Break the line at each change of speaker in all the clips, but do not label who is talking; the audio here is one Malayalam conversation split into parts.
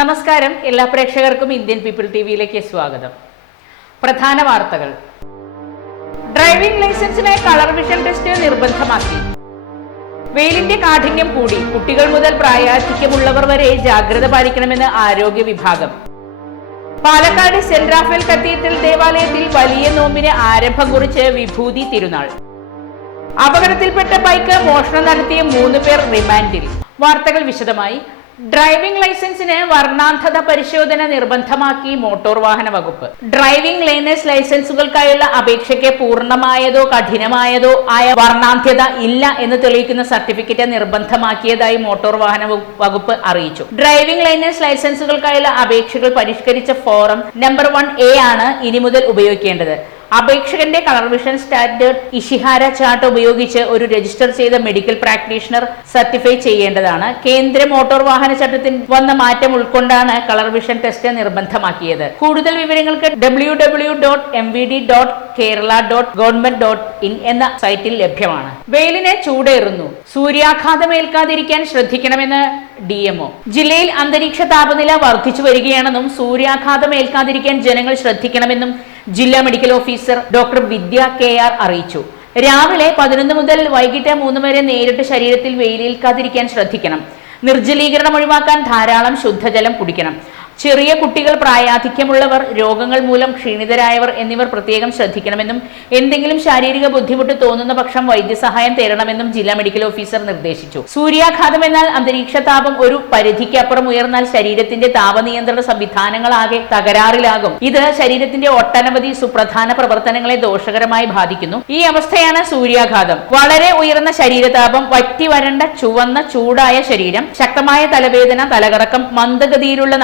നമസ്കാരം. എല്ലാ പ്രേക്ഷകർക്കും ഇന്ത്യൻ പീപ്പിൾ ടി വിയിലേക്ക് സ്വാഗതം. പ്രധാന വാർത്തകൾ. ഡ്രൈവിംഗ് ലൈസൻസിനായി കളർ വിഷൻ ടെസ്റ്റ് നിർബന്ധമാക്കി. വെയിലിന്റെ കാഠിന്യം കൂടി കുട്ടികൾ മുതൽ പ്രായാധിക്യമുള്ളവർ വരെ ജാഗ്രത പാലിക്കണമെന്ന് ആരോഗ്യ വിഭാഗം. പാലക്കാട് സെന്റ് റാഫേൽ കത്തീഡ്രൽ ദേവാലയത്തിൽ വലിയ നോമ്പിന് ആരംഭം കുറിച്ച് വിഭൂതി തിരുനാൾ. അപകടത്തിൽപ്പെട്ട ബൈക്ക് മോഷണം നടത്തിയ മൂന്ന് പേർ റിമാൻഡിൽ. വാർത്തകൾ വിശദമായി ഡ്രൈവിംഗ് ലൈസൻസിന് വർണാന്ധത പരിശോധന നിർബന്ധമാക്കി മോട്ടോർ വാഹന വകുപ്പ്. ഡ്രൈവിംഗ് ലേണേഴ്സ് ലൈസൻസുകൾക്കായുള്ള അപേക്ഷയ്ക്ക് പൂർണമായതോ കഠിനമായതോ ആയ വർണാന്ധ്യത ഇല്ല എന്ന് തെളിയിക്കുന്ന സർട്ടിഫിക്കറ്റ് നിർബന്ധമാക്കിയതായി മോട്ടോർ വാഹന വകുപ്പ് അറിയിച്ചു. ഡ്രൈവിംഗ് ലൈസൻസ് ലൈസൻസുകൾക്കായുള്ള അപേക്ഷകൾ പരിഷ്കരിച്ച ഫോറം നമ്പർ വൺ എ ആണ് ഇനി മുതൽ ഉപയോഗിക്കേണ്ടത്. അപേക്ഷകന്റെ colour vision standard Ishihara chart ഉപയോഗിച്ച് ഒരു രജിസ്റ്റർ ചെയ്ത മെഡിക്കൽ പ്രാക്ടീഷണർ സർട്ടിഫൈ ചെയ്യേണ്ടതാണ്. കേന്ദ്ര മോട്ടോർ വാഹന ചട്ടത്തിൽ വന്ന മാറ്റം ഉൾക്കൊണ്ടാണ് കളർ വിഷൻ ടെസ്റ്റ് നിർബന്ധമാക്കിയത്. കൂടുതൽ വിവരങ്ങൾക്ക് W W dot M V D dot Kerala dot government dot in എന്ന സൈറ്റിൽ ലഭ്യമാണ്. വെയിലിന് ചൂടേറുന്നു. സൂര്യാഘാതമേൽക്കാതിരിക്കാൻ ശ്രദ്ധിക്കണമെന്ന് ഡി എംഒ ജില്ലയിൽ അന്തരീക്ഷ താപനില വർദ്ധിച്ചു വരികയാണെന്നും സൂര്യാഘാതം ഏൽക്കാതിരിക്കാൻ ജനങ്ങൾ ശ്രദ്ധിക്കണമെന്നും ജില്ലാ medical officer doctor Vidya K R അറിയിച്ചു. രാവിലെ പതിനൊന്ന് മുതൽ വൈകിട്ട് മൂന്ന് വരെ നേരിട്ട് ശരീരത്തിൽ വെയിലേൽക്കാതിരിക്കാൻ ശ്രദ്ധിക്കണം. നിർജലീകരണം ഒഴിവാക്കാൻ ധാരാളം ശുദ്ധജലം കുടിക്കണം. ചെറിയ കുട്ടികൾ പ്രായാധിക്യമുള്ളവർ രോഗങ്ങൾ മൂലം ക്ഷീണിതരായവർ എന്നിവർ പ്രത്യേകം ശ്രദ്ധിക്കണമെന്നും എന്തെങ്കിലും ശാരീരിക ബുദ്ധിമുട്ട് തോന്നുന്ന പക്ഷം വൈദ്യസഹായം തേടണമെന്നും ജില്ലാ മെഡിക്കൽ ഓഫീസർ നിർദ്ദേശിച്ചു. സൂര്യാഘാതം എന്നാൽ അന്തരീക്ഷ താപം ഒരു പരിധിക്കപ്പുറം ഉയർന്നാൽ ശരീരത്തിന്റെ താപനിയന്ത്രണ സംവിധാനങ്ങളാകെ തകരാറിലാകും. ഇത് ശരീരത്തിന്റെ ഒട്ടനവധി സുപ്രധാന പ്രവർത്തനങ്ങളെ ദോഷകരമായി ബാധിക്കുന്നു. ഈ അവസ്ഥയാണ് സൂര്യാഘാതം. വളരെ ഉയർന്ന ശരീരതാപം വറ്റി വരണ്ട ചുവന്ന ചൂടായ ശരീരം ശക്തമായ തലവേദന തലകറക്കം മന്ദഗതിയിലുള്ള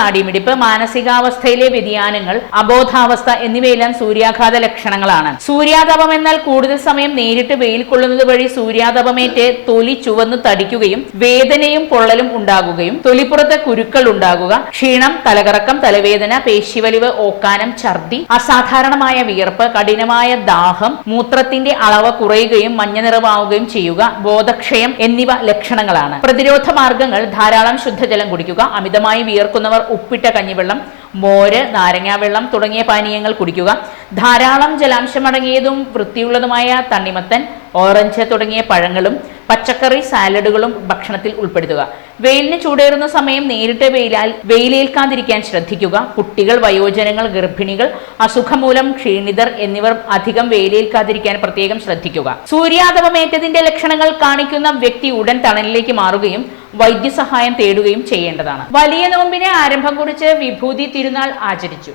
നാഡീമിടിപ്പ് മാനസികാവസ്ഥയിലെ വ്യതിയാനങ്ങൾ അബോധാവസ്ഥ എന്നിവയെല്ലാം സൂര്യാഘാത ലക്ഷണങ്ങളാണ്. സൂര്യാതപം എന്നാൽ കൂടുതൽ സമയം നേരിട്ട് വെയിൽ കൊള്ളുന്നത് വഴി സൂര്യാതപമേറ്റ് തൊലി ചുവന്ന് തടിക്കുകയും വേദനയും പൊള്ളലും ഉണ്ടാകുകയും തൊലിപ്പുറത്ത് കുരുക്കൾ ഉണ്ടാകുക ക്ഷീണം തലകറക്കം തലവേദന പേശിവലിവ് ഓക്കാനം ഛർദി അസാധാരണമായ വിയർപ്പ് കഠിനമായ ദാഹം മൂത്രത്തിന്റെ അളവ് കുറയുകയും മഞ്ഞ നിറമാവുകയും ചെയ്യുക ബോധക്ഷയം എന്നിവ ലക്ഷണങ്ങളാണ്. പ്രതിരോധ മാർഗങ്ങൾ ധാരാളം ശുദ്ധജലം കുടിക്കുക അമിതമായി വിയർക്കുന്നവർ ഉപ്പിട്ട കഞ്ഞിവെള്ളം മോര് നാരങ്ങാവെള്ളം തുടങ്ങിയ പാനീയങ്ങൾ കുടിക്കുക. ധാരാളം ജലാംശമടങ്ങിയതും വൃത്തിയുള്ളതുമായ തണ്ണിമത്തൻ ഓറഞ്ച് തുടങ്ങിയ പഴങ്ങളും പച്ചക്കറി സാലഡുകളും ഭക്ഷണത്തിൽ ഉൾപ്പെടുത്തുക. വെയിലിന് ചൂടേറുന്ന സമയം നേരിട്ട് വെയിലാൽ വെയിലേൽക്കാതിരിക്കാൻ ശ്രദ്ധിക്കുക. കുട്ടികൾ വയോജനങ്ങൾ ഗർഭിണികൾ അസുഖമൂലം ക്ഷീണിതർ എന്നിവർ അധികം വെയിലേൽക്കാതിരിക്കാൻ പ്രത്യേകം ശ്രദ്ധിക്കുക. സൂര്യാതപമേറ്റതിന്റെ ലക്ഷണങ്ങൾ കാണിക്കുന്ന വ്യക്തി ഉടൻ തണലിലേക്ക് മാറുകയും വൈദ്യസഹായം തേടുകയും ചെയ്യേണ്ടതാണ്. വലിയ നോമ്പിനെ ആരംഭം കുറിച്ച് വിഭൂതി തിരുനാൾ ആചരിച്ചു.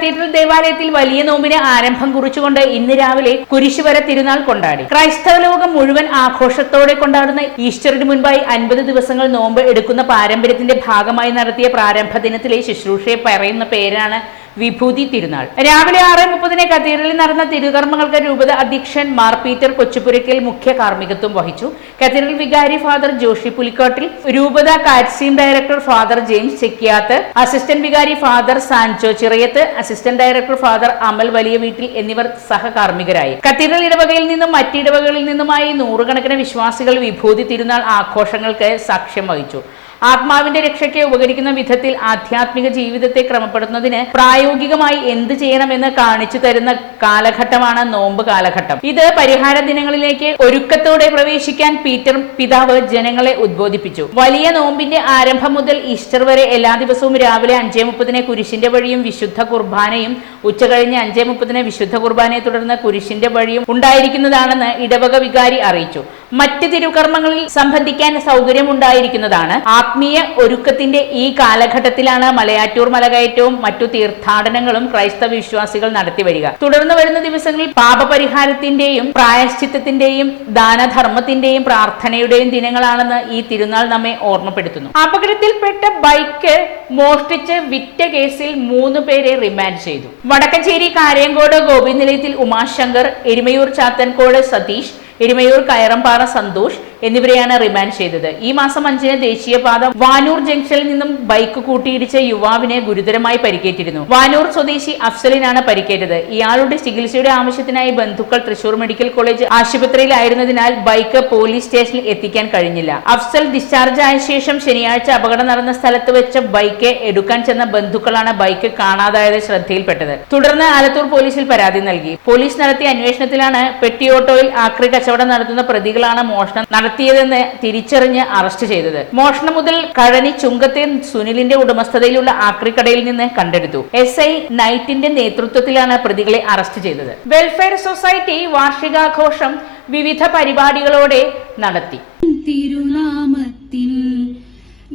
കത്തീഡ്രൽ ദേവാലയത്തിൽ വലിയ നോമ്പിന് ആരംഭം കുറിച്ചുകൊണ്ട് ഇന്ന് രാവിലെ കുരിശുവര തിരുനാൾ കൊണ്ടാടി. ക്രൈസ്തവ ലോകം മുഴുവൻ ആഘോഷത്തോടെ കൊണ്ടാടുന്ന ഈസ്റ്ററിന് മുൻപായി അൻപത് ദിവസങ്ങൾ നോമ്പ് എടുക്കുന്ന പാരമ്പര്യത്തിന്റെ ഭാഗമായി നടത്തിയ പ്രാരംഭ ദിനത്തിലെ ശുശ്രൂഷയെ പറയുന്ന പേരാണ് വിഭൂതി തിരുനാൾ. രാവിലെ ആറ് മുപ്പതിന് കത്തീഡ്രലിൽ നടന്ന തിരുകർമ്മങ്ങൾക്ക് രൂപത അധ്യക്ഷൻ മാർ പീറ്റർ കൊച്ചുപുരയ്ക്കൽ മുഖ്യ കാർമ്മികത്വം വഹിച്ചു. കത്തീഡ്രൽ വികാരി ഫാദർ ജോഷി പുലിക്കോട്ടിൽ രൂപത catechism director father James Chekkiyath assistant വികാരി father Sancho Chirayath assistant director father Amal Valiyaveettil എന്നിവർ സഹകാർമ്മികരായി. കത്തീഡ്രൽ ഇടവകയിൽ നിന്നും മറ്റിടവകളിൽ നിന്നുമായി നൂറുകണക്കിന് വിശ്വാസികൾ വിഭൂതി തിരുനാൾ ആഘോഷങ്ങൾക്ക് സാക്ഷ്യം വഹിച്ചു. ആത്മാവിന്റെ രക്ഷയ്ക്ക് ഉപകരിക്കുന്ന വിധത്തിൽ ആധ്യാത്മിക ജീവിതത്തെ ക്രമപ്പെടുത്തുന്നതിന് പ്രായോഗികമായി എന്ത് ചെയ്യണമെന്ന് കാണിച്ചു തരുന്ന കാലഘട്ടമാണ് നോമ്പ് കാലഘട്ടം. ഇത് പരിഹാര ദിനങ്ങളിലേക്ക് ഒരുക്കത്തോടെ പ്രവേശിക്കാൻ പീറ്റർ പിതാവ് ജനങ്ങളെ ഉദ്ബോധിപ്പിച്ചു. വലിയ നോമ്പിന്റെ ആരംഭം മുതൽ ഈസ്റ്റർ വരെ എല്ലാ ദിവസവും രാവിലെ അഞ്ചേ മുപ്പതിന് കുരിശിന്റെ വഴിയും വിശുദ്ധ കുർബാനയും ഉച്ചകഴിഞ്ഞ് അഞ്ചേ മുപ്പതിന് വിശുദ്ധ കുർബാനയെ തുടർന്ന് കുരിശിന്റെ വഴിയും ഉണ്ടായിരിക്കുന്നതാണെന്ന് ഇടവക വികാരി അറിയിച്ചു. മറ്റ് തിരുകർമ്മങ്ങളിൽ സംബന്ധിക്കാൻ സൗകര്യമുണ്ടായിരിക്കുന്നതാണ്. ആ ആത്മീയ ഒരുക്കത്തിന്റെ ഈ കാലഘട്ടത്തിലാണ് മലയാറ്റൂർ മലകയറ്റവും മറ്റു തീർത്ഥാടനങ്ങളും ക്രൈസ്തവ വിശ്വാസികൾ നടത്തി വരിക. തുടർന്ന് വരുന്ന ദിവസങ്ങളിൽ പാപപരിഹാരത്തിന്റെയും പ്രായശ്ചിത്തത്തിന്റെയും ദാനധർമ്മത്തിന്റെയും പ്രാർത്ഥനയുടെയും ദിനങ്ങളാണെന്ന് ഈ തിരുനാൾ നമ്മെ ഓർമ്മപ്പെടുത്തുന്നു. അപകടത്തിൽപ്പെട്ട ബൈക്ക് മോഷ്ടിച്ച് വിറ്റ കേസിൽ മൂന്ന് പേരെ റിമാൻഡ് ചെയ്തു. വടക്കഞ്ചേരി കാരയങ്കോട് ഗോപിനിലയത്തിൽ ഉമാശങ്കർ എരുമയൂർ ചാത്തൻകോട് സതീഷ് എരുമയൂർ കയറമ്പാറ സന്തോഷ് എന്നിവരെയാണ് റിമാൻഡ് ചെയ്തത്. ഈ മാസം അഞ്ചിന് ദേശീയപാത വാനൂർ ജംഗ്ഷനിൽ നിന്നും ബൈക്ക് കൂട്ടിയിടിച്ച യുവാവിനെ ഗുരുതരമായി പരിക്കേറ്റിരുന്നു. വാനൂർ സ്വദേശി അഫ്സലിനാണ് പരിക്കേറ്റത്. ഇയാളുടെ ചികിത്സയുടെ ആവശ്യത്തിനായി ബന്ധുക്കൾ തൃശൂർ മെഡിക്കൽ കോളേജ് ആശുപത്രിയിലായിരുന്നതിനാൽ ബൈക്ക് പോലീസ് സ്റ്റേഷനിൽ എത്തിക്കാൻ കഴിഞ്ഞില്ല. അഫ്സൽ ഡിസ്ചാർജ് ആയ ശേഷം ശനിയാഴ്ച അപകടം നടന്ന സ്ഥലത്ത് വെച്ച ബൈക്ക് എടുക്കാൻ ചെന്ന ബന്ധുക്കളാണ് ബൈക്ക് കാണാതായത് ശ്രദ്ധയിൽപ്പെട്ടത്. തുടർന്ന് ആലത്തൂർ പോലീസിൽ പരാതി നൽകി. പോലീസ് നടത്തിയ അന്വേഷണത്തിലാണ് പെട്ടിയോട്ടോയിൽ ആക്രി കച്ചവടം നടത്തുന്ന പ്രതികളാണ് മോഷണം നടത്തിയതെന്ന് തിരിച്ചറിഞ്ഞ് അറസ്റ്റ് ചെയ്തത്. മോഷണം മുതൽ കഴനി ചുങ്കത്തെ സുനിലിന്റെ ഉടമസ്ഥതയിലുള്ള ആക്രിക്കടയിൽ നിന്ന് കണ്ടെടുത്തു. എസ് ഐ നൈറ്റിന്റെ നേതൃത്വത്തിലാണ് പ്രതികളെ അറസ്റ്റ് ചെയ്തത്. വെൽഫെയർ സൊസൈറ്റി വാർഷികാഘോഷം വിവിധ പരിപാടികളോടെ നടത്തി.
തിരുനാമത്തിൽ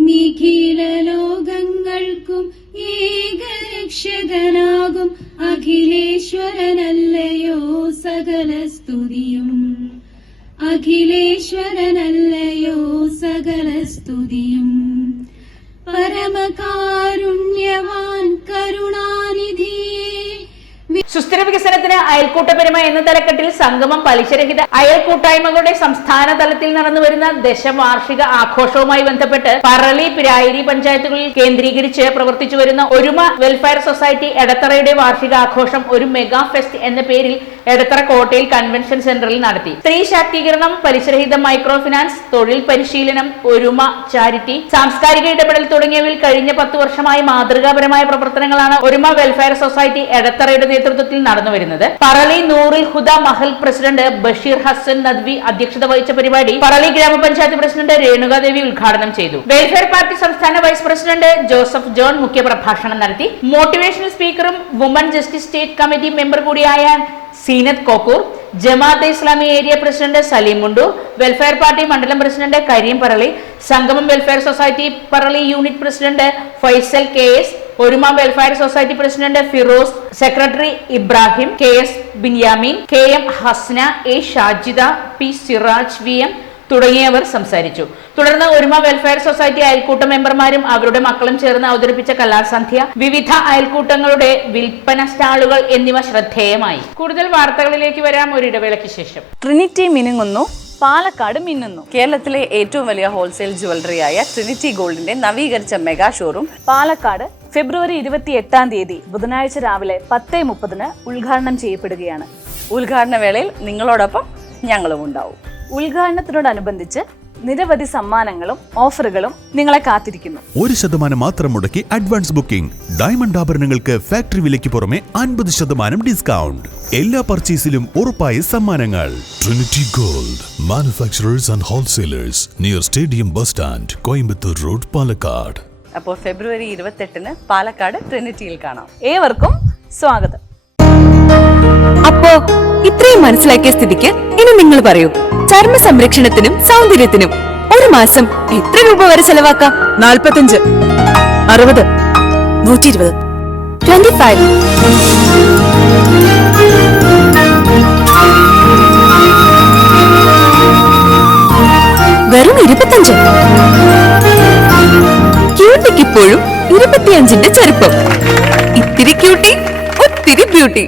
നിഖില ലോകങ്ങൾക്കും ഏകരക്ഷകനാകും അഖിലേശ്വരനല്ലയോ സകല സ്തുതിയും അഖിലേശ്വരനല്ലയോ സകല സ്തുതിയും. പരമകാരുണ്യവാൻ കരുണാനിധിയേ.
സുസ്ഥിര വികസനത്തിന് അയൽക്കൂട്ട പെരുമ എന്ന തലക്കെട്ടിൽ സംഗമം പലിശരഹിത അയൽക്കൂട്ടായ്മകളുടെ സംസ്ഥാന തലത്തിൽ നടന്നു വരുന്ന ദശവാർഷിക ആഘോഷവുമായി ബന്ധപ്പെട്ട് പറളി പിരായിരി പഞ്ചായത്തുകളിൽ കേന്ദ്രീകരിച്ച് പ്രവർത്തിച്ചു വരുന്ന ഒരുമ വെൽഫെയർ സൊസൈറ്റി എടത്തറയുടെ വാർഷികാഘോഷം ഒരു മെഗാ ഫെസ്റ്റ് എന്ന പേരിൽ എടത്തറ കോട്ടയിൽ കൺവെൻഷൻ സെന്ററിൽ നടത്തി. സ്ത്രീ ശാക്തീകരണം പലിശരഹിത മൈക്രോ ഫിനാൻസ് തൊഴിൽ പരിശീലനം ഒരുമ ചാരിറ്റി സാംസ്കാരിക ഇടപെടൽ തുടങ്ങിയവയിൽ കഴിഞ്ഞ പത്ത് വർഷമായി മാതൃകാപരമായ പ്രവർത്തനങ്ങളാണ് ഒരുമ വെൽഫെയർ സൊസൈറ്റി എടത്തറയുടെ നേതൃത്വത്തിൽ നടന്നു വരുന്നത്. പറളി നൂറിൽ ഹുദ മഹൽ പ്രസിഡന്റ് ബഷീർ ഹസൻ നദ്വി അധ്യക്ഷത വഹിച്ച പരിപാടി പറളി ഗ്രാമപഞ്ചായത്ത് പ്രസിഡന്റ് രേണുകാദേവി ഉദ്ഘാടനം ചെയ്തു. വെൽഫെയർ പാർട്ടി സംസ്ഥാന വൈസ് പ്രസിഡന്റ് ജോസഫ് ജോൺ മുഖ്യപ്രഭാഷണം നടത്തി. മോട്ടിവേഷണൽ സ്പീക്കറും woman justice state committee member കൂടിയായ Seenath Kokkur Jamaate Islami area president Saleem Mundur welfare party മണ്ഡലം president Kareem Parali Sangamam welfare society Parali unit president Faisal K S Oruma welfare society president Firoz secretary Ibrahim K S Binyameen K M Hasna A Shajida P Siraj V M തുടങ്ങിയവർ സംസാരിച്ചു. തുടർന്ന് ഒരുമ വെൽഫെയർ സൊസൈറ്റി അയൽക്കൂട്ട മെമ്പർമാരും അവരുടെ മക്കളും ചേർന്ന് അവതരിപ്പിച്ച കലാസന്ധ്യ വിവിധ അയൽക്കൂട്ടങ്ങളുടെ വിൽപ്പന സ്റ്റാളുകൾ എന്നിവ ശ്രദ്ധേയമായി. കൂടുതൽ വാർത്തകളിലേക്ക് വരാം ഒരു ഇടവേളയ്ക്ക് ശേഷം.
ട്രിനിറ്റി മിനുങ്ങുന്നു പാലക്കാട് മിന്നുന്നു. കേരളത്തിലെ ഏറ്റവും വലിയ ഹോൾസെയിൽ ജുവലറിയായ ട്രിനിറ്റി ഗോൾഡിന്റെ നവീകരിച്ച മെഗാ ഷോറൂം പാലക്കാട് ഫെബ്രുവരി ഇരുപത്തി എട്ടാം തീയതി ബുധനാഴ്ച രാവിലെ പത്തേ മുപ്പതിന് ഉദ്ഘാടനം ചെയ്യപ്പെടുകയാണ്. ഉദ്ഘാടന വേളയിൽ നിങ്ങളോടൊപ്പം ഞങ്ങളും ഉണ്ടാവും. ഉദ്ഘാടനത്തിനോടനുബന്ധിച്ച് നിരവധി സമ്മാനങ്ങളും ഓഫറുകളും നിങ്ങളെ കാത്തിരിക്കുന്നു.
ഒരു ശതമാനം മാത്രം മുടക്കി അഡ്വാൻസ് ബുക്കിംഗ്. ഡയമണ്ട് ആഭരണങ്ങൾക്ക് ഫാക്ടറി വിലയ്ക്ക് പുറമെ അൻപത് ശതമാനം ഡിസ്കൗണ്ട്. എല്ലാ പർച്ചേസിലും ഉറപ്പായ സമ്മാനങ്ങൾ. Trinity gold manufacturers and wholesalers near stadium bus stand Coimbatore road Palakkad
അപ്പോൾ ഫെബ്രുവരി ഇരുപത്തെട്ടിന് പാലക്കാട് ട്രിനിറ്റിയിൽ കാണാം. ഏവർക്കും സ്വാഗതം.
അപ്പോ ഇത്രയും മനസ്സിലാക്കിയ സ്ഥിതിക്ക് ഇനി നിങ്ങൾ പറയൂ ചർമ്മ സംരക്ഷണത്തിനും സൗന്ദര്യത്തിനും ഒരു മാസം എത്ര രൂപ വരെ ചെലവാക്കാം? നാൽപ്പത്തഞ്ച് അറുപത് നൂറ്റി ഇരുപത് ട്വന്റി ഫൈവ് വെറും ഇരുപത്തഞ്ച്. ക്യൂട്ടിക്ക് ഇപ്പോഴും ഇരുപത്തിയഞ്ചിന്റെ ചെറുപ്പം ഇത്തിരി ക്യൂട്ടി ഒത്തിരി ബ്യൂട്ടി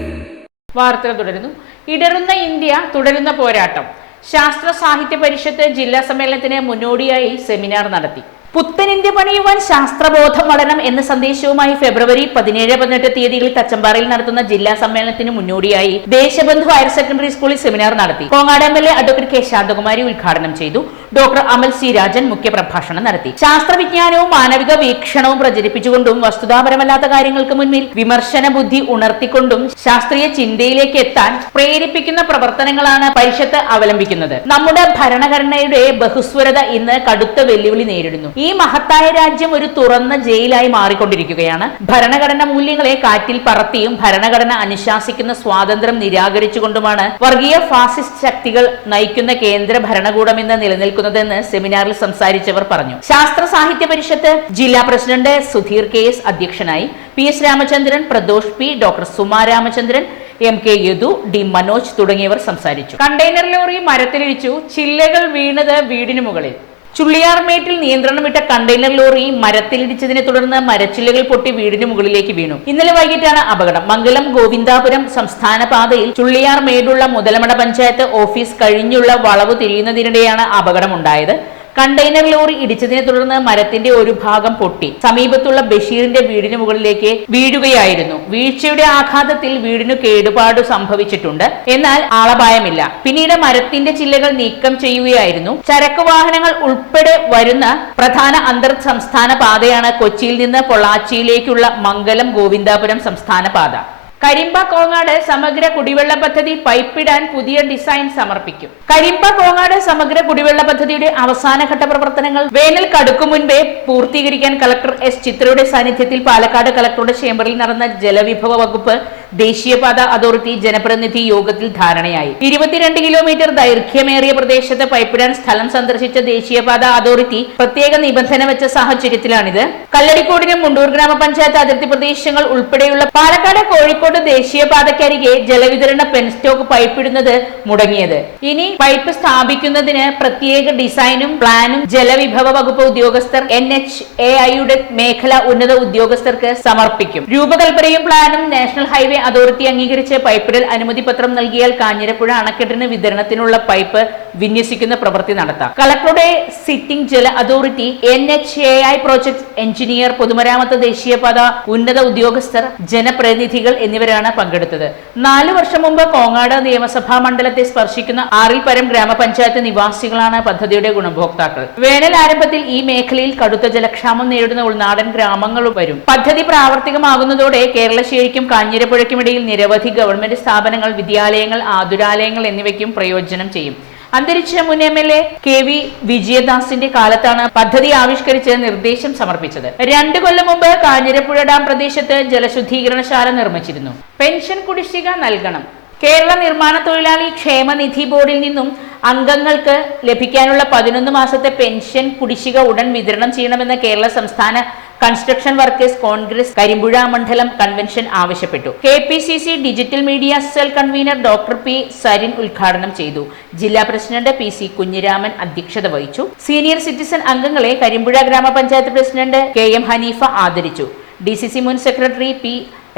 വാർത്തകൾ തുടരുന്നു. ഇടറുന്ന ഇന്ത്യ തുടരുന്ന പോരാട്ടം. ശാസ്ത്ര സാഹിത്യ പരിഷത്ത് ജില്ലാ സമ്മേളനത്തിന് മുന്നോടിയായി സെമിനാർ നടത്തി. പുത്തൻ ഇന്ത്യ പണിയുവാൻ ശാസ്ത്രബോധം വളരണം എന്ന സന്ദേശവുമായി ഫെബ്രുവരി പതിനേഴ് പതിനെട്ട് തീയതികളിൽ തച്ചമ്പാറയിൽ നടത്തുന്ന ജില്ലാ സമ്മേളനത്തിന് മുന്നോടിയായി ദേശബന്ധു ഹയർ സെക്കൻഡറി സ്കൂളിൽ സെമിനാർ നടത്തി. Kongad M L A advocate K Santhakumari ഉദ്ഘാടനം ചെയ്തു. ഡോക്ടർ അമൽ സി രാജൻ മുഖ്യപ്രഭാഷണം നടത്തി. ശാസ്ത്രവിജ്ഞാനവും മാനവിക വീക്ഷണവും പ്രചരിപ്പിച്ചുകൊണ്ടും വസ്തുതാപരമല്ലാത്ത കാര്യങ്ങൾക്ക് മുന്നിൽ വിമർശന ബുദ്ധി ഉണർത്തിക്കൊണ്ടും ശാസ്ത്രീയ ചിന്തയിലേക്ക് എത്താൻ പ്രേരിപ്പിക്കുന്ന പ്രവർത്തനങ്ങളാണ് പരിഷത്ത് അവലംബിക്കുന്നത്. നമ്മുടെ ഭരണഘടനയുടെ ബഹുസ്വരത ഇന്ന് കടുത്ത വെല്ലുവിളി നേരിടുന്നു. ഈ മഹത്തായ രാജ്യം ഒരു തുറന്ന ജയിലായി മാറിക്കൊണ്ടിരിക്കുകയാണ്. ഭരണഘടന മൂല്യങ്ങളെ കാറ്റിൽ പറത്തിയും ഭരണഘടന അനുശാസിക്കുന്ന സ്വാതന്ത്ര്യം നിരാകരിച്ചുകൊണ്ടുമാണ് വർഗീയ ഫാസിസ്റ്റ് ശക്തികൾ നയിക്കുന്ന കേന്ദ്ര ഭരണകൂടം ഇന്ന് നിലനിൽക്കുന്നത്. നിലനിൽക്കുന്നതെന്ന് സെമിനാറിൽ സംസാരിച്ചവർ പറഞ്ഞു. ശാസ്ത്ര സാഹിത്യ പരിഷത്ത് ജില്ലാ പ്രസിഡന്റ് സുധീർ കെ എസ് അധ്യക്ഷനായി P S Ramachandran Pradosh P doctor Suma Ramachandran M K Yadu D Manoj തുടങ്ങിയവർ സംസാരിച്ചു. കണ്ടെയ്നർ ലോറി മരത്തിലിരിച്ചു ചില്ലകൾ വീണത് വീടിന് മുകളിൽ. ചുള്ളിയാർമേട്ടിൽ നിയന്ത്രണം വിട്ട കണ്ടെയ്നർ ലോറി മരത്തിലിടിച്ചതിനെ തുടർന്ന് മരച്ചില്ലകൾ പൊട്ടി വീടിന് മുകളിലേക്ക് വീണു. ഇന്നലെ വൈകിട്ടാണ് അപകടം. മംഗലം ഗോവിന്ദാപുരം സംസ്ഥാന പാതയിൽ ചുള്ളിയാർമേടുള്ള മുതലമട പഞ്ചായത്ത് ഓഫീസ് കഴിഞ്ഞുള്ള വളവ് തിരിയുന്നതിനിടെയാണ് അപകടമുണ്ടായത്. കണ്ടെയ്നർ ലോറി ഇടിച്ചതിനെ തുടർന്ന് മരത്തിന്റെ ഒരു ഭാഗം പൊട്ടി. സമീപത്തുള്ള ബഷീറിന്റെ വീടിന് മുകളിലേക്ക് വീഴുകയായിരുന്നു. വീഴ്ചയുടെ ആഘാതത്തിൽ വീടിനു കേടുപാട് സംഭവിച്ചിട്ടുണ്ട്. എന്നാൽ ആളപായമില്ല. പിന്നീട് മരത്തിന്റെ ചില്ലകൾ നീക്കം ചെയ്യുകയായിരുന്നു. ചരക്ക് വാഹനങ്ങൾ ഉൾപ്പെടെ വരുന്ന പ്രധാന അന്തർ സംസ്ഥാന പാതയാണ് കൊച്ചിയിൽ നിന്ന് പൊള്ളാച്ചിയിലേക്കുള്ള മംഗലം ഗോവിന്ദാപുരം സംസ്ഥാന പാത. കരിമ്പ കോങ്ങാട് സമഗ്ര കുടിവെള്ള പദ്ധതി പൈപ്പിടാൻ പുതിയ ഡിസൈൻ സമർപ്പിക്കും. കരിമ്പ കോങ്ങാട് സമഗ്ര കുടിവെള്ള പദ്ധതിയുടെ അവസാനഘട്ട പ്രവർത്തനങ്ങൾ വേനൽ കടുക്കും മുൻപേ പൂർത്തീകരിക്കാൻ കലക്ടർ എസ് ചിത്രയുടെ സാന്നിധ്യത്തിൽ പാലക്കാട് കലക്ടറുടെ ചേംബറിൽ നടന്ന ജലവിഭവ വകുപ്പ് ദേശീയപാത അതോറിറ്റി ജനപ്രതിനിധി യോഗത്തിൽ ധാരണയായി. ഇരുപത്തിരണ്ട് കിലോമീറ്റർ ദൈർഘ്യമേറിയ പ്രദേശത്ത് പൈപ്പിടാൻ സ്ഥലം സന്ദർശിച്ച ദേശീയപാത അതോറിറ്റി പ്രത്യേക നിബന്ധന വെച്ച സാഹചര്യത്തിലാണിത്. കല്ലടിക്കോടിനും മുണ്ടൂർ ഗ്രാമപഞ്ചായത്ത് അതിർത്തി പ്രദേശങ്ങൾ ഉൾപ്പെടെയുള്ള പാലക്കാട് കോഴിക്കോട് ദേശീയപാതക്കരികെ ജലവിതരണ പെൻസ്റ്റോക്ക് പൈപ്പിടുന്നത് മുടങ്ങിയത്. ഇനി പൈപ്പ് സ്ഥാപിക്കുന്നതിന് പ്രത്യേക ഡിസൈനും പ്ലാനും ജലവിഭവ വകുപ്പ് ഉദ്യോഗസ്ഥർ എൻ എച്ച് എ ഐയുടെ മേഖല ഉന്നത ഉദ്യോഗസ്ഥർക്ക് സമർപ്പിക്കും. രൂപകൽപ്പനയും പ്ലാനും നാഷണൽ ഹൈവേ അതോറിറ്റി അംഗീകരിച്ച പൈപ്പിടൽ അനുമതി പത്രം നൽകിയാൽ കാഞ്ഞിരപ്പുഴ അണക്കെട്ടിന് വിതരണത്തിനുള്ള പൈപ്പ് വിന്യസിക്കുന്ന പ്രവൃത്തി നടത്താം. കളക്ടറുടെ സിറ്റിംഗ് ജല authority N H A I project engineer പൊതുമരാമത്ത് ദേശീയപാത ഉന്നത ഉദ്യോഗസ്ഥർ ജനപ്രതിനിധികൾ എന്നിവരാണ് പങ്കെടുത്തത്. നാലു വർഷം മുമ്പ് കോങ്ങാട് നിയമസഭാ മണ്ഡലത്തെ സ്പർശിക്കുന്ന ആറിൽ പരം ഗ്രാമപഞ്ചായത്ത് നിവാസികളാണ് പദ്ധതിയുടെ ഗുണഭോക്താക്കൾ. വേനൽ ആരംഭത്തിൽ ഈ മേഖലയിൽ കടുത്ത ജലക്ഷാമം നേരിടുന്ന ഉൾനാടൻ ഗ്രാമങ്ങൾ വരും. പദ്ധതി പ്രാവർത്തികമാകുന്നതോടെ കേരളശ്ശേരിക്കും കാഞ്ഞിരപ്പുഴയ്ക്കുമിടയിൽ നിരവധി ഗവൺമെന്റ് സ്ഥാപനങ്ങൾ വിദ്യാലയങ്ങൾ ആതുരാലയങ്ങൾ എന്നിവയ്ക്കും പ്രയോജനം ചെയ്യും. അന്തരിച്ച മുൻ M L A K V വിജയദാസിന്റെ കാലത്താണ് പദ്ധതി ആവിഷ്കരിച്ച് നിർദ്ദേശം സമർപ്പിച്ചത്. രണ്ടു കൊല്ലം മുമ്പ് കാഞ്ഞിരപ്പുഴ ഡാം പ്രദേശത്ത് ജലശുദ്ധീകരണശാല നിർമ്മിച്ചിരുന്നു. പെൻഷൻ കുടിശ്ശിക നൽകണം. കേരള നിർമ്മാണ തൊഴിലാളി ക്ഷേമനിധി ബോർഡിൽ നിന്നും അംഗങ്ങൾക്ക് ലഭിക്കാനുള്ള പതിനൊന്ന് മാസത്തെ പെൻഷൻ കുടിശ്ശിക ഉടൻ വിതരണം ചെയ്യണമെന്ന് കേരള സംസ്ഥാന കൺസ്ട്രക്ഷൻ വർക്കേഴ്സ് കോൺഗ്രസ് കരിമ്പുഴ മണ്ഡലം കൺവെൻഷൻ ആവശ്യപ്പെട്ടു. K P C C digital media cell convener doctor P Sarin ഉദ്ഘാടനം ചെയ്തു. ജില്ലാ പ്രസിഡന്റ് പി സി കുഞ്ഞിരാമൻ അധ്യക്ഷത വഹിച്ചു. സീനിയർ സിറ്റിസൺ അംഗങ്ങളെ കരിമ്പുഴ ഗ്രാമപഞ്ചായത്ത് പ്രസിഡന്റ് കെ എം ഹനീഫ ആദരിച്ചു. ഡി സി സി മുൻ സെക്രട്ടറി പി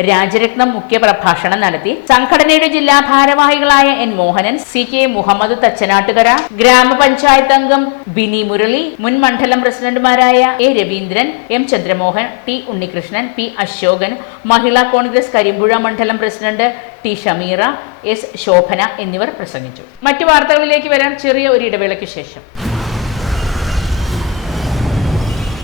രാജരത്നം മുഖ്യ പ്രഭാഷണം നടത്തി സംഘടനയുടെ ജില്ലാ ഭാരവാഹികളായ N Mohanan C K Muhammad Thachanattukara ഗ്രാമപഞ്ചായത്ത് അംഗം ബിനി മുരളി മുൻ മണ്ഡലം പ്രസിഡന്റുമാരായ A Raveendran M Chandramohan T Unnikrishnan P Ashokan Mahila Congress Karimpuzha മണ്ഡലം president T Shameera S Shobhana എന്നിവർ പ്രസംഗിച്ചു. മറ്റു വാർത്തകളിലേക്ക് വരാൻ ചെറിയ ഒരു ഇടവേളയ്ക്ക് ശേഷം.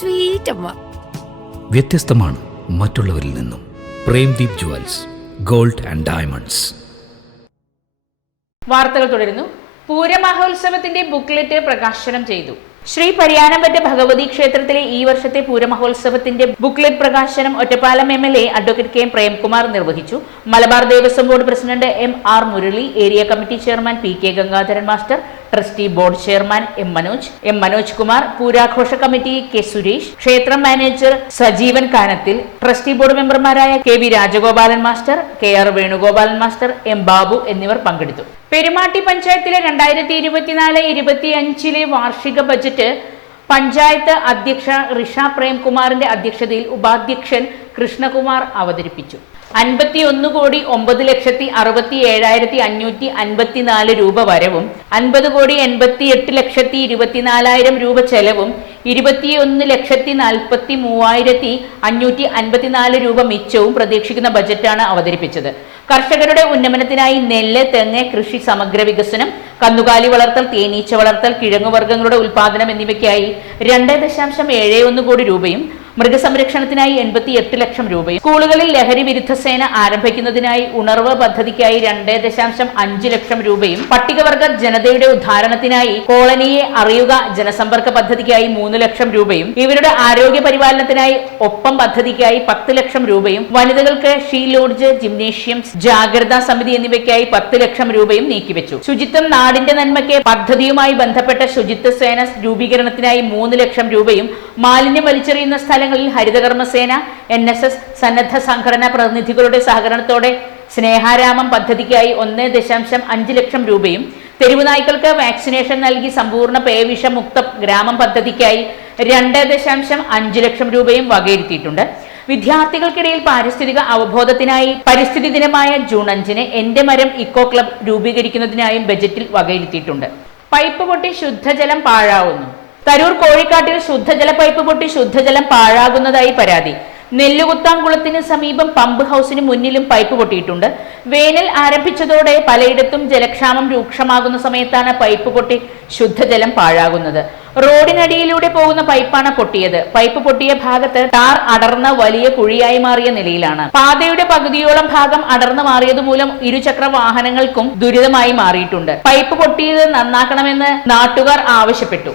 സ്വീറ്റ് അമ്മ
വ്യത്യസ്തമാണ് മറ്റുള്ളവരിൽ നിന്നും. Premdeep jewels gold and diamonds.
വാർത്തകൾ തുടരുന്നു. പൂരമഹോത്സവത്തിന്റെ ബുക്ക്ലെറ്റ് പ്രകാശനം ചെയ്തു. ശ്രീ പരിയാനമ്പറ്റ ഭഗവതി ക്ഷേത്രത്തിലെ ഈ വർഷത്തെ പൂരമഹോത്സവത്തിന്റെ ബുക്ക്ലെറ്റ് പ്രകാശനം Ottapalam M L A advocate K M Premkumar നിർവഹിച്ചു. Malabar Devaswom board president M R Murali area committee chairman P K Gangadharan master trustee board chairman M Manoj. M Manoj Kumar പൂരാഘോഷ committee K Suresh. ക്ഷേത്രം manager Sajeevan Kanathil. Trustee board മെമ്പർമാരായ K V Rajagopalan master K R Venugopalan master M Babu എന്നിവർ പങ്കെടുത്തു. പെരുമാട്ടി പഞ്ചായത്തിലെ രണ്ടായിരത്തി ഇരുപത്തിനാല് ഇരുപത്തി അഞ്ചിലെ വാർഷിക ബജറ്റ് പഞ്ചായത്ത് അധ്യക്ഷ റിഷ പ്രേംകുമാറിന്റെ അധ്യക്ഷതയിൽ ഉപാധ്യക്ഷൻ കൃഷ്ണകുമാർ അവതരിപ്പിച്ചു. അൻപത്തി ഒന്ന് കോടി ഒമ്പത് ലക്ഷത്തി അറുപത്തി ഏഴായിരത്തി അഞ്ഞൂറ്റി അൻപത്തിനാല് രൂപ വരവും അൻപത് കോടി എൺപത്തി എട്ട് ലക്ഷത്തി ഇരുപത്തിനാലായിരം രൂപ ചെലവും ഇരുപത്തിയൊന്ന് ലക്ഷത്തി നാൽപ്പത്തി മൂവായിരത്തി അഞ്ഞൂറ്റി അൻപത്തിനാല് രൂപ മിച്ചവും പ്രതീക്ഷിക്കുന്ന ബജറ്റാണ് അവതരിപ്പിച്ചത്. കർഷകരുടെ ഉന്നമനത്തിനായി നെല്ല് തെങ്ങ് കൃഷി സമഗ്ര വികസനം കന്നുകാലി വളർത്തൽ തേനീച്ച വളർത്തൽ കിഴങ്ങുവർഗങ്ങളുടെ ഉൽപാദനം എന്നിവയ്ക്കായി രണ്ട് ദശാംശം ഏഴ് ഒന്ന് കോടി രൂപയും മൃഗസംരക്ഷണത്തിനായി എൺപത്തി എട്ട് ലക്ഷം രൂപയും സ്കൂളുകളിൽ ലഹരി വിരുദ്ധ സേന ആരംഭിക്കുന്നതിനായി ഉണർവ് പദ്ധതിക്കായി രണ്ട് ദശാംശം അഞ്ച് ലക്ഷം രൂപയും പട്ടികവർഗ ജനതയുടെ ഉദ്ധാരണത്തിനായി കോളനിയെ അറിയുക ജനസമ്പർക്ക പദ്ധതിക്കായി മൂന്ന് ലക്ഷം രൂപയും ഇവരുടെ ആരോഗ്യ പരിപാലനത്തിനായി ഒപ്പം പദ്ധതിക്കായി പത്ത് ലക്ഷം രൂപയും വനിതകൾക്ക് ഷീ ലോഡ്ജ് ജിംനേഷ്യംസ് ജാഗ്രതാ സമിതി എന്നിവയ്ക്കായി പത്ത് ലക്ഷം രൂപയും നീക്കിവെച്ചു. ശുചിത്വം നാടിന്റെ നന്മയ്ക്ക് പദ്ധതിയുമായി ബന്ധപ്പെട്ട ശുചിത്വ സേന രൂപീകരണത്തിനായി മൂന്ന് ലക്ഷം രൂപയും മാലിന്യം വലിച്ചെറിയുന്ന സ്ഥലങ്ങളിൽ ഹരിതകർമ്മസേന എൻ എസ് എസ് സന്നദ്ധ സംഘടനാ പ്രതിനിധികളുടെ സഹകരണത്തോടെ സ്നേഹാരാമം പദ്ധതിക്കായി ഒന്ന് ദശാംശം അഞ്ച് ലക്ഷം രൂപയും തെരുവുനായ്ക്കൾക്ക് വാക്സിനേഷൻ നൽകി സമ്പൂർണ പേവിഷമുക്ത ഗ്രാമം പദ്ധതിക്കായി രണ്ട് ദശാംശം അഞ്ച് ലക്ഷം രൂപയും വകയിരുത്തിയിട്ടുണ്ട്. വിദ്യാർത്ഥികൾക്കിടയിൽ പാരിസ്ഥിതിക അവബോധത്തിനായി പരിസ്ഥിതി ദിനമായ ജൂൺ അഞ്ചിന് എന്റെ മരം ഇക്കോ ക്ലബ് രൂപീകരിക്കുന്നതിനായും ബജറ്റിൽ വകയിരുത്തിയിട്ടുണ്ട്. പൈപ്പ് പൊട്ടി ശുദ്ധജലം പാഴാവുന്നു. തരൂർ കോഴിക്കാട്ടിൽ ശുദ്ധജല പൈപ്പ് പൊട്ടി ശുദ്ധജലം പാഴാകുന്നതായി പരാതി. നെല്ലുകുത്താംകുളത്തിന് സമീപം പമ്പ് ഹൗസിന് മുന്നിലും പൈപ്പ് പൊട്ടിയിട്ടുണ്ട്. വേനൽ ആരംഭിച്ചതോടെ പലയിടത്തും ജലക്ഷാമം രൂക്ഷമാകുന്ന സമയത്താണ് പൈപ്പ് പൊട്ടി ശുദ്ധജലം പാഴാകുന്നത്. റോഡിനടിയിലൂടെ പോകുന്ന പൈപ്പാണ് പൊട്ടിയത്. പൈപ്പ് പൊട്ടിയ ഭാഗത്ത് ടാർ അടർന്ന വലിയ കുഴിയായി മാറിയ നിലയിലാണ്. പാതയുടെ പകുതിയോളം ഭാഗം അടർന്നു മാറിയത് മൂലം ഇരുചക്ര വാഹനങ്ങൾക്കും ദുരിതമായി മാറിയിട്ടുണ്ട്. പൈപ്പ് പൊട്ടിയത് നന്നാക്കണമെന്ന് നാട്ടുകാർ ആവശ്യപ്പെട്ടു.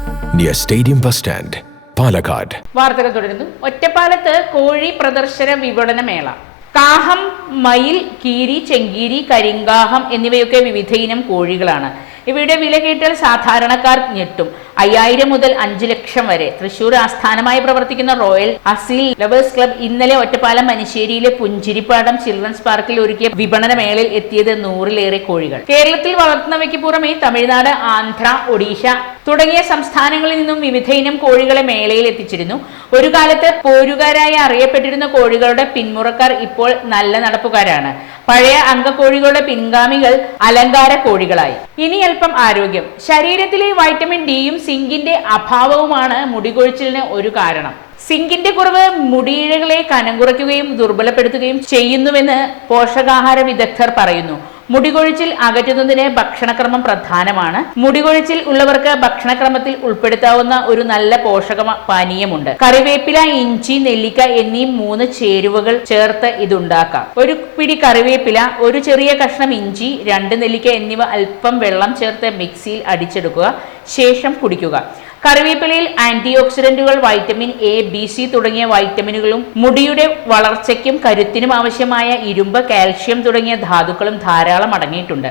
near stadium bus stand Palakkad
വാർത്തകൾ തുടരുന്നു. ഒറ്റപ്പാലത്ത് കോഴി പ്രദർശന വിപണന മേള. കാഹം മയിൽ കീരി ചെങ്കീരി കരിങ്കാഹം എന്നിവയൊക്കെ വിവിധ ഇനം കോഴികളാണ്. ഇവയുടെ വില കേട്ടാൽ സാധാരണക്കാർ ഞെട്ടും. അയ്യായിരം മുതൽ അഞ്ചു ലക്ഷം വരെ. തൃശൂർ ആസ്ഥാനമായി പ്രവർത്തിക്കുന്ന റോയൽ അസീൽ ലവേഴ്സ് ക്ലബ് ഇന്നലെ ഒറ്റപ്പാലം മനുശ്ശേരിയിലെ പുഞ്ചിരിപ്പാടം ചിൽഡ്രൻസ് പാർക്കിൽ ഒരുക്കിയ വിപണന മേളയിൽ എത്തിയത് നൂറിലേറെ കോഴികൾ. കേരളത്തിൽ വളർത്തുന്നവയ്ക്ക് പുറമെ തമിഴ്നാട് ആന്ധ്ര ഒഡീഷ തുടങ്ങിയ സംസ്ഥാനങ്ങളിൽ നിന്നും വിവിധ ഇനം കോഴികളെ മേളയിൽ എത്തിച്ചിരുന്നു. ഒരു കാലത്ത് പോരുകാരായി അറിയപ്പെട്ടിരുന്ന കോഴികളുടെ പിന്മുറക്കാർ ഇപ്പോൾ നല്ല നടപ്പുകാരാണ്. പഴയ അംഗക്കോഴികളുടെ പിൻഗാമികൾ അലങ്കാര കോഴികളായി ഇനി അല്പം ആരോഗ്യം. ശരീരത്തിലെ വൈറ്റമിൻ ഡിയും സിങ്കിന്റെ അഭാവവുമാണ് മുടികൊഴിച്ചിലിന് ഒരു കാരണം. സിങ്കിന്റെ കുറവ് മുടിയിഴകളെ കനം കുറയ്ക്കുകയും ദുർബലപ്പെടുത്തുകയും ചെയ്യുന്നുവെന്ന് പോഷകാഹാര വിദഗ്ധർ പറയുന്നു. മുടികൊഴിച്ചിൽ അകറ്റുന്നതിന് ഭക്ഷണക്രമം പ്രധാനമാണ്. മുടികൊഴിച്ചിൽ ഉള്ളവർക്ക് ഭക്ഷണക്രമത്തിൽ ഉൾപ്പെടുത്താവുന്ന ഒരു നല്ല പോഷക പാനീയമുണ്ട്. കറിവേപ്പില ഇഞ്ചി നെല്ലിക്ക എന്നീ മൂന്ന് ചേരുവകൾ ചേർത്ത് ഇതുണ്ടാക്കാം. ഒരു പിടി കറിവേപ്പില ഒരു ചെറിയ കഷ്ണം ഇഞ്ചി രണ്ട് നെല്ലിക്ക എന്നിവ അല്പം വെള്ളം ചേർത്ത് മിക്സിയിൽ അടിച്ചെടുക്കുക. ശേഷം കുടിക്കുക. കറിവേപ്പിലയിൽ ആന്റി ഓക്സിഡന്റുകൾ വൈറ്റമിൻ എ ബി സി തുടങ്ങിയ വൈറ്റമിനുകളും മുടിയുടെ വളർച്ചയ്ക്കും കരുത്തിനും ആവശ്യമായ ഇരുമ്പ് കാൽഷ്യം തുടങ്ങിയ ധാതുക്കളും ധാരാളം അടങ്ങിയിട്ടുണ്ട്.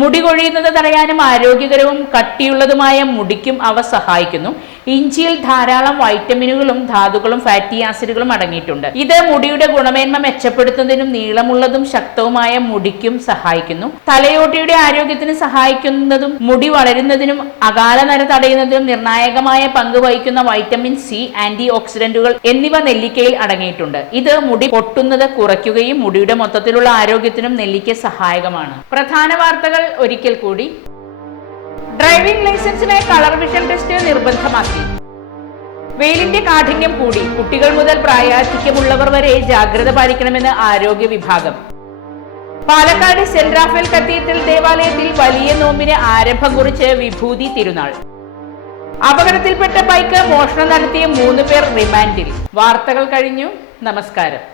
മുടി കൊഴിയുന്നത് തടയാനും ആരോഗ്യകരവും കട്ടിയുള്ളതുമായ മുടിക്കും അവ സഹായിക്കുന്നു. ഇഞ്ചിയിൽ ധാരാളം വൈറ്റമിനുകളും ധാതുക്കളും ഫാറ്റി ആസിഡുകളും അടങ്ങിയിട്ടുണ്ട്. ഇത് മുടിയുടെ ഗുണമേന്മ മെച്ചപ്പെടുത്തുന്നതിനും നീളമുള്ളതും ശക്തവുമായ മുടിക്കും സഹായിക്കുന്നു. തലയോട്ടിയുടെ ആരോഗ്യത്തിന് സഹായിക്കുന്നതും മുടി വളരുന്നതിനും അകാല നര തടയുന്നതിനും നിർണായകമായ പങ്ക് വഹിക്കുന്ന വൈറ്റമിൻ സി ആന്റി ഓക്സിഡന്റുകൾ എന്നിവ നെല്ലിക്കയിൽ അടങ്ങിയിട്ടുണ്ട്. ഇത് മുടി പൊട്ടുന്നത് കുറയ്ക്കുകയും മുടിയുടെ മൊത്തത്തിലുള്ള ആരോഗ്യത്തിനും നെല്ലിക്ക സഹായകമാണ്. പ്രധാന വാർത്തകൾ ഒരിക്കൽ കൂടി ഡ്രൈവിംഗ് ലൈസൻസിനെ കളർ വിഷൻ ടെസ്റ്റ് നിർബന്ധമാക്കി. വെയിലിന്റെ കാഠിന്യം കൂടി കുട്ടികൾ മുതൽ പ്രായാധിക്യമുള്ളവർ വരെ ജാഗ്രത പാലിക്കണമെന്ന് ആരോഗ്യ വിഭാഗം. പാലക്കാട് സെന്റ് റാഫേൽ കത്തീഡ്രൽ ദേവാലയത്തിൽ വലിയ നോമ്പിന് ആരംഭം കുറിച്ച് വിഭൂതി തിരുനാൾ. അപകടത്തിൽപ്പെട്ട ബൈക്ക് മോഷണം നടത്തിയ മൂന്ന് പേർ റിമാൻഡിൽ. വാർത്തകൾ കഴിഞ്ഞു. നമസ്കാരം.